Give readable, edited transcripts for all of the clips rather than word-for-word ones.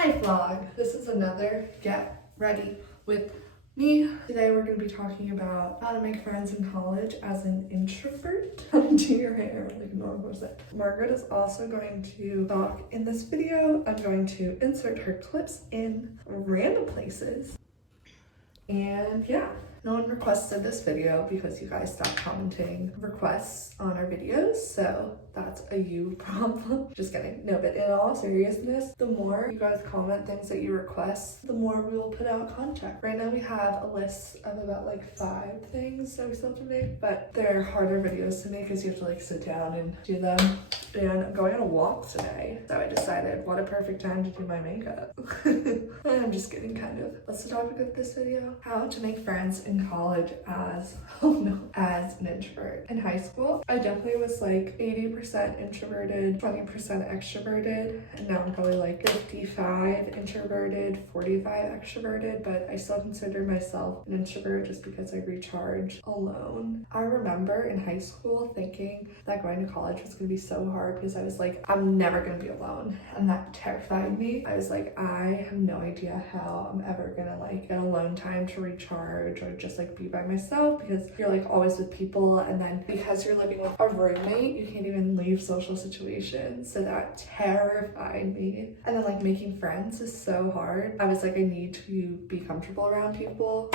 Hi vlog, this is another get ready with me. Today we're going to be talking about how to make friends in college as an introvert. Do your hair like a normal person. Margaret is also going to talk in this video. I'm going to insert her clips in random places. And yeah, no one requested this video because you guys stopped commenting requests on our videos, so that's a you problem. Just kidding. No, but in all seriousness, the more you guys comment things that you request, the more we will put out content. Right now we have a list of about like 5 things that we still have to make, but they're harder videos to make because you have to like sit down and do them. And I'm going on a walk today, so I decided what a perfect time to do my makeup. I'm just kidding, kind of. What's the topic of this video? How to make friends in college as an introvert. In high school, I definitely was like 80% introverted, 20% extroverted, and now I'm probably like 55 introverted, 45 extroverted, but I still consider myself an introvert just because I recharge alone. I remember in high school thinking that going to college was gonna be so hard because I was like, I'm never gonna be alone, and that terrified me. I was like, I have no idea how I'm ever gonna like get alone time to recharge or just like be by myself, because you're like always with people, and then because you're living with a roommate you can't even leave social situations, so that terrified me. And then like making friends is so hard. I was like, I need to be comfortable around people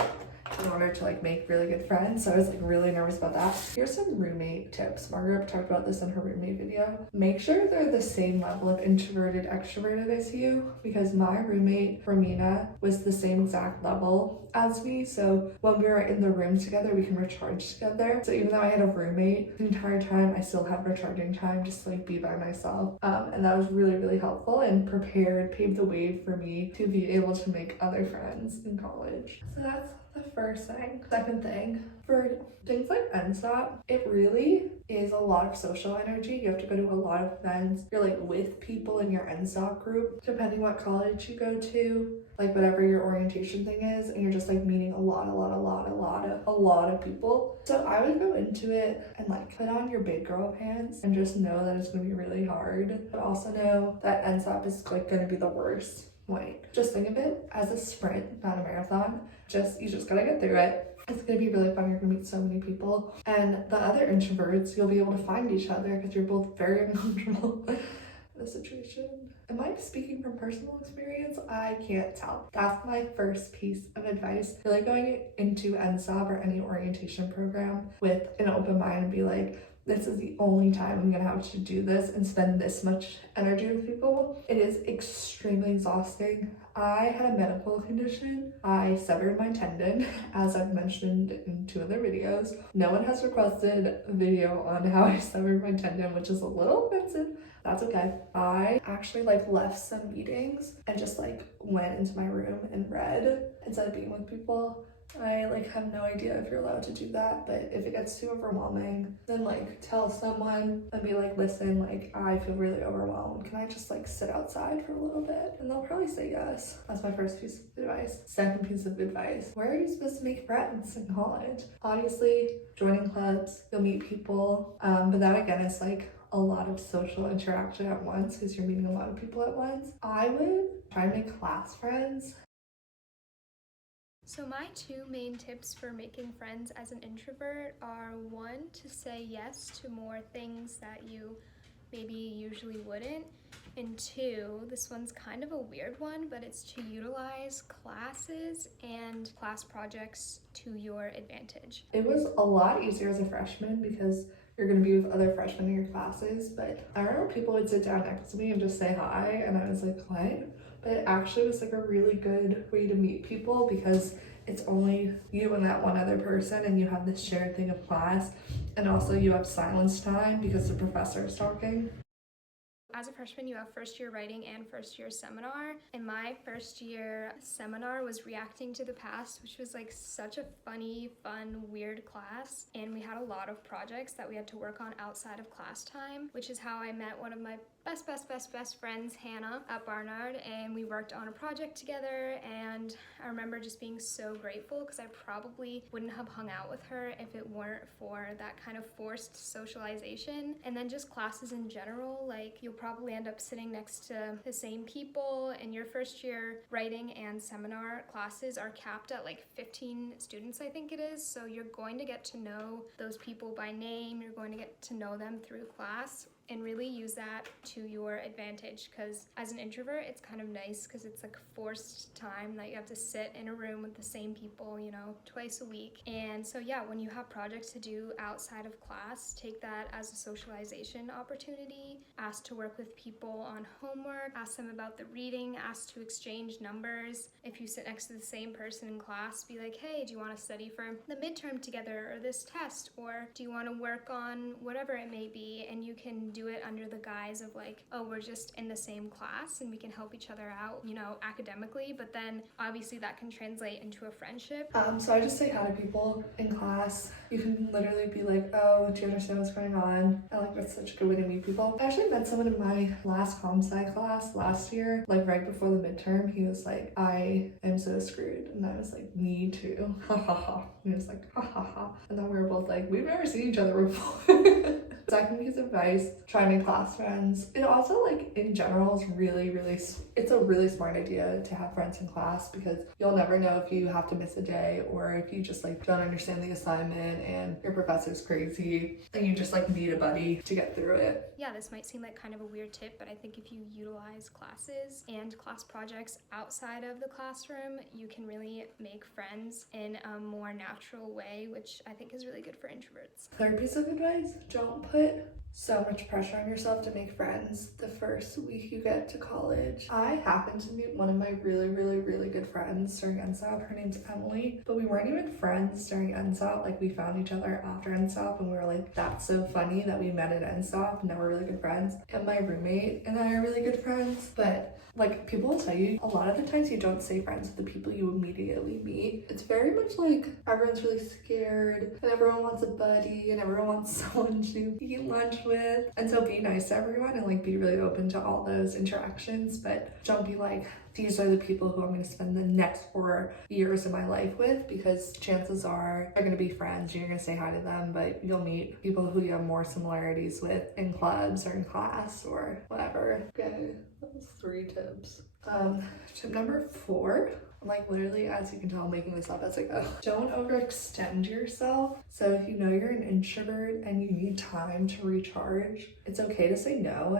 in order to like make really good friends, so I was like really nervous about that. Here's some roommate tips. Margaret talked about this in her roommate video. Make sure they're the same level of introverted extroverted as you, because my roommate Romina was the same exact level as me, so when we were in the room together we can recharge together. So even though I had a roommate the entire time, I still had recharging time just to like be by myself, and that was really helpful and paved the way for me to be able to make other friends in college. So that's the first thing. Second thing, for things like NSOP, it really is a lot of social energy. You have to go to a lot of events. You're like with people in your NSOP group, depending what college you go to, like whatever your orientation thing is, and you're just like meeting a lot of people. So I would go into it and like put on your big girl pants and just know that it's gonna be really hard, but also know that NSOP is like gonna be the worst. Just think of it as a sprint, not a marathon. You just gotta get through it. It's gonna be really fun. You're gonna meet so many people, and the other introverts, you'll be able to find each other because you're both very uncomfortable in the situation. Am I speaking from personal experience? I can't tell. That's my first piece of advice. Really going into NSOP or any orientation program with an open mind and be like, this is the only time I'm gonna have to do this and spend this much energy with people. It is extremely exhausting. I had a medical condition. I severed my tendon, as I've mentioned in 2 other videos. No one has requested a video on how I severed my tendon, which is a little offensive. That's okay. I actually like left some meetings and just like went into my room and read instead of being with people. I like have no idea if you're allowed to do that, but if it gets too overwhelming, then like tell someone and be like, listen, like I feel really overwhelmed. Can I just like sit outside for a little bit? And they'll probably say yes. That's my first piece of advice. Second piece of advice, where are you supposed to make friends in college? Obviously, joining clubs, you'll meet people, but that again is like a lot of social interaction at once because you're meeting a lot of people at once. I would try to make class friends. So my 2 main tips for making friends as an introvert are 1, to say yes to more things that you maybe usually wouldn't, and 2, this one's kind of a weird one, but it's to utilize classes and class projects to your advantage. It was a lot easier as a freshman because you're going to be with other freshmen in your classes, but I remember people would sit down next to me and just say hi, and I was like, what? But it actually was like a really good way to meet people because it's only you and that one other person, and you have this shared thing of class, and also you have silence time because the professor is talking. As a freshman, you have first year writing and first year seminar. And my first year seminar was reacting to the past, which was like such a funny, fun, weird class. And we had a lot of projects that we had to work on outside of class time, which is how I met one of my best friends, Hannah, at Barnard, and we worked on a project together. And I remember just being so grateful because I probably wouldn't have hung out with her if it weren't for that kind of forced socialization. And then just classes in general, like you'll probably end up sitting next to the same people, and your first year writing and seminar classes are capped at like 15 students, I think it is. So you're going to get to know those people by name, you're going to get to know them through class, and really use that to your advantage, because as an introvert it's kind of nice because it's like forced time that you have to sit in a room with the same people, you know, twice a week. And so yeah, when you have projects to do outside of class, take that as a socialization opportunity. Ask to work with people on homework, ask them about the reading, ask to exchange numbers. If you sit next to the same person in class, be like, hey, do you want to study for the midterm together or this test, or do you want to work on whatever it may be? And you can do it under the guise of like, oh, we're just in the same class and we can help each other out, you know, academically, but then obviously that can translate into a friendship. So I just say hi to people in class. You can literally be like, oh, do you understand what's going on? I like that's such a good way to meet people. I actually met someone in my last comp sci class last year, like right before the midterm. He was like, I am so screwed. And I was like, me too. Ha ha ha. And he was like, ha ha ha. And then we were both like, we've never seen each other before. Second piece of advice, try to make class friends. It also, like, in general is it's a really smart idea to have friends in class, because you'll never know if you have to miss a day or if you just like don't understand the assignment and your professor's crazy and you just like need a buddy to get through it. Yeah, this might seem like kind of a weird tip, but I think if you utilize classes and class projects outside of the classroom, you can really make friends in a more natural way, which I think is really good for introverts. Third piece of advice, don't put so much pressure on yourself to make friends the first week you get to college. I happened to meet one of my really good friends during NSOP. Her name's Emily, but we weren't even friends during NSOP. Like, we found each other after NSOP and we were like, that's so funny that we met at NSOP and now we're really good friends. And my roommate and I are really good friends, but like, people will tell you a lot of the times you don't stay friends with the people you immediately meet. It's very much like everyone's really scared and everyone wants a buddy and everyone wants someone to eat lunch with. And so be nice to everyone and like be really open to all those interactions, but don't be like, these are the people who I'm going to spend the next 4 years of my life with, because chances are they're going to be friends, you're going to say hi to them, but you'll meet people who you have more similarities with in clubs or in class or whatever. Okay, that was 3 tips. Tip number 4, I'm like literally, as you can tell, I'm making this up as I go. Don't overextend yourself. So if you know you're an introvert and you need time to recharge, it's okay to say no.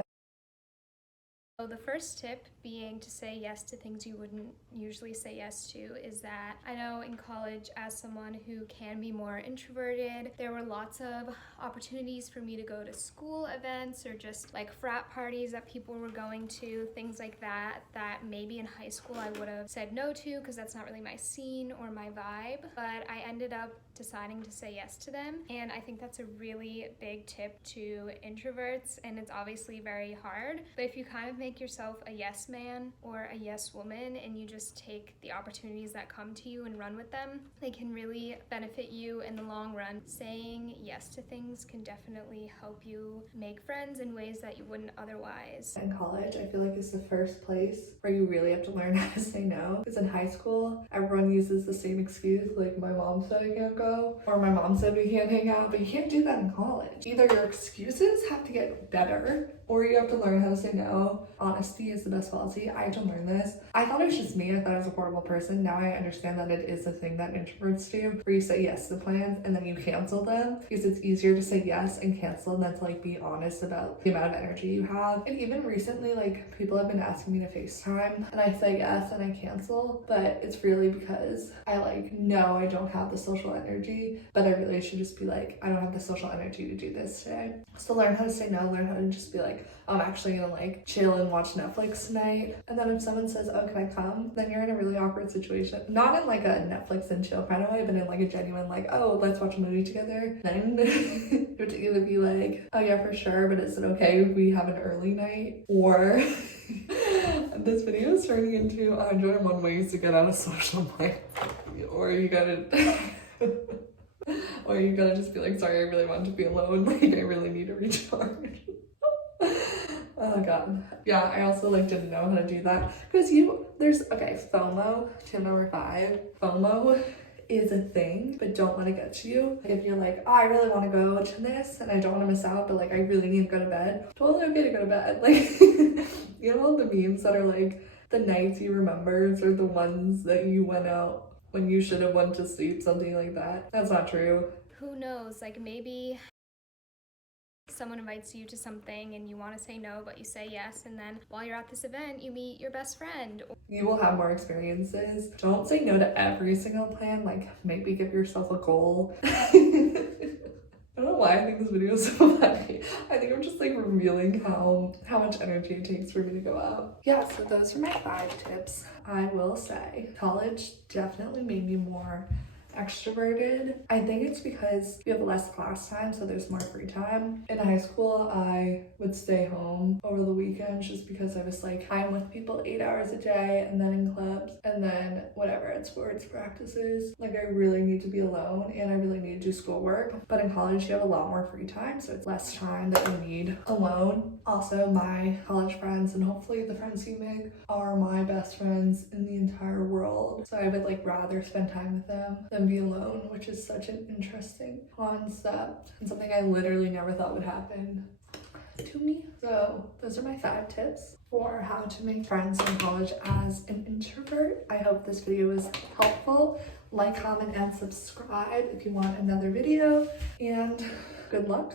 So the first tip being to say yes to things you wouldn't usually say yes to is that I know in college, as someone who can be more introverted, there were lots of opportunities for me to go to school events or just like frat parties that people were going to, things like that, that maybe in high school I would have said no to because that's not really my scene or my vibe, but I ended up deciding to say yes to them. And I think that's a really big tip to introverts, and it's obviously very hard, but if you kind of make yourself a yes man or a yes woman and you just take the opportunities that come to you and run with them, they can really benefit you in the long run. Saying yes to things can definitely help you make friends in ways that you wouldn't otherwise. In college, I feel like it's the first place where you really have to learn how to say no, because in high school everyone uses the same excuse, like my mom said I can't go, or my mom said we can't hang out, but you can't do that in college. Either your excuses have to get better or you have to learn how to say no. Honesty is the best policy. I had to learn this. I thought it was just me. I thought I was a horrible person. Now I understand that it is a thing that introverts do, where you say yes to plans and then you cancel them, because it's easier to say yes and cancel than to like be honest about the amount of energy you have. And even recently, like, people have been asking me to FaceTime and I say yes and I cancel, but it's really because I like know I don't have the social energy, but I really should just be like, I don't have the social energy to do this today. So learn how to say no, learn how to just be like, I'm actually gonna like chill and watch Netflix tonight. And then if someone says, oh, can I come? Then you're in a really awkward situation. Not in like a Netflix and chill kind of way, but in like a genuine like, oh, let's watch a movie together. Then you have to either be like, oh yeah, for sure, but is it okay if we have an early night? Or this video is turning into 101 ways to get out of social life. Or you gotta or you gotta just be like, sorry, I really want to be alone. Like, I really need to recharge. Oh god. Yeah, I also like didn't know how to do that. Because FOMO, tip number 5. FOMO is a thing, but don't let it get to you. If you're like, oh, I really want to go to this and I don't want to miss out, but like I really need to go to bed, totally okay to go to bed. Like, you know, the memes that are like the nights you remember are the ones that you went out when you should have went to sleep, something like that. That's not true. Who knows, like maybe someone invites you to something and you want to say no, but you say yes, and then while you're at this event, you meet your best friend. You will have more experiences. Don't say no to every single plan. Like, maybe give yourself a goal. I don't know why I think this video is so funny. I think I'm just like revealing how much energy it takes for me to go out. Yeah, so those are my 5 tips. I will say college definitely made me more extroverted. I think it's because we have less class time, so there's more free time. In high school, I would stay home over the weekends just because I was like, I'm with people 8 hours a day and then in clubs and then whatever at sports practices. Like I really need to be alone and I really need to do schoolwork. But in college, you have a lot more free time, so it's less time that you need alone. Also, my college friends and hopefully the friends you make are my best friends in the entire world. So I would like rather spend time with them than be alone, which is such an interesting concept and something I literally never thought would happen to me. So those are my 5 tips for how to make friends in college as an introvert. I hope this video was helpful. Like, comment, and subscribe if you want another video, and good luck.